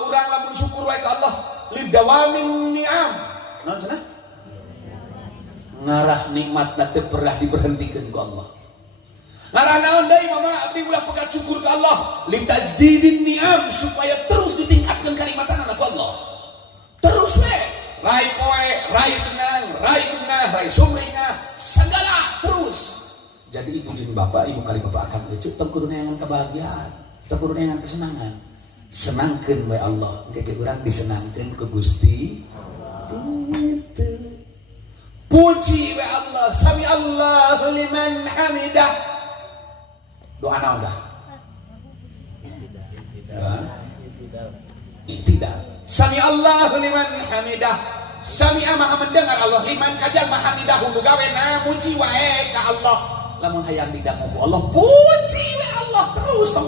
urang lamun syukur wae ka Allah lidawamin ni'am. Naon cenah? Ngarah nikmatna teu pernah diberhentikeun ku Allah. Ngarah naon deui mama abdi ulah pegat syukur ka Allah litazdidin ni'am supaya terus ditingkatkeun kanikmatanna ku Allah. Terus we rai poe, rai senang, rai bunga, rai sumringah, segala terus. Jadi ibu jeung bapak, ibu kali bapak akan ecuk tong kudu neangan kebahagiaan, tong kudu neangan kesenangan. Senangkeun we Allah, engke urang disenangkeun ku Gusti itu. Puji we Allah, sami Allahu liman hamidah. Doa naon dah? Tidak. Sami Allahu liman hamidah. Sami maha mendengar Allah liman kajal maha hamidah gawena muji wae ka Allah. Lamun hayang didangu Allah, puji we Allah terus tong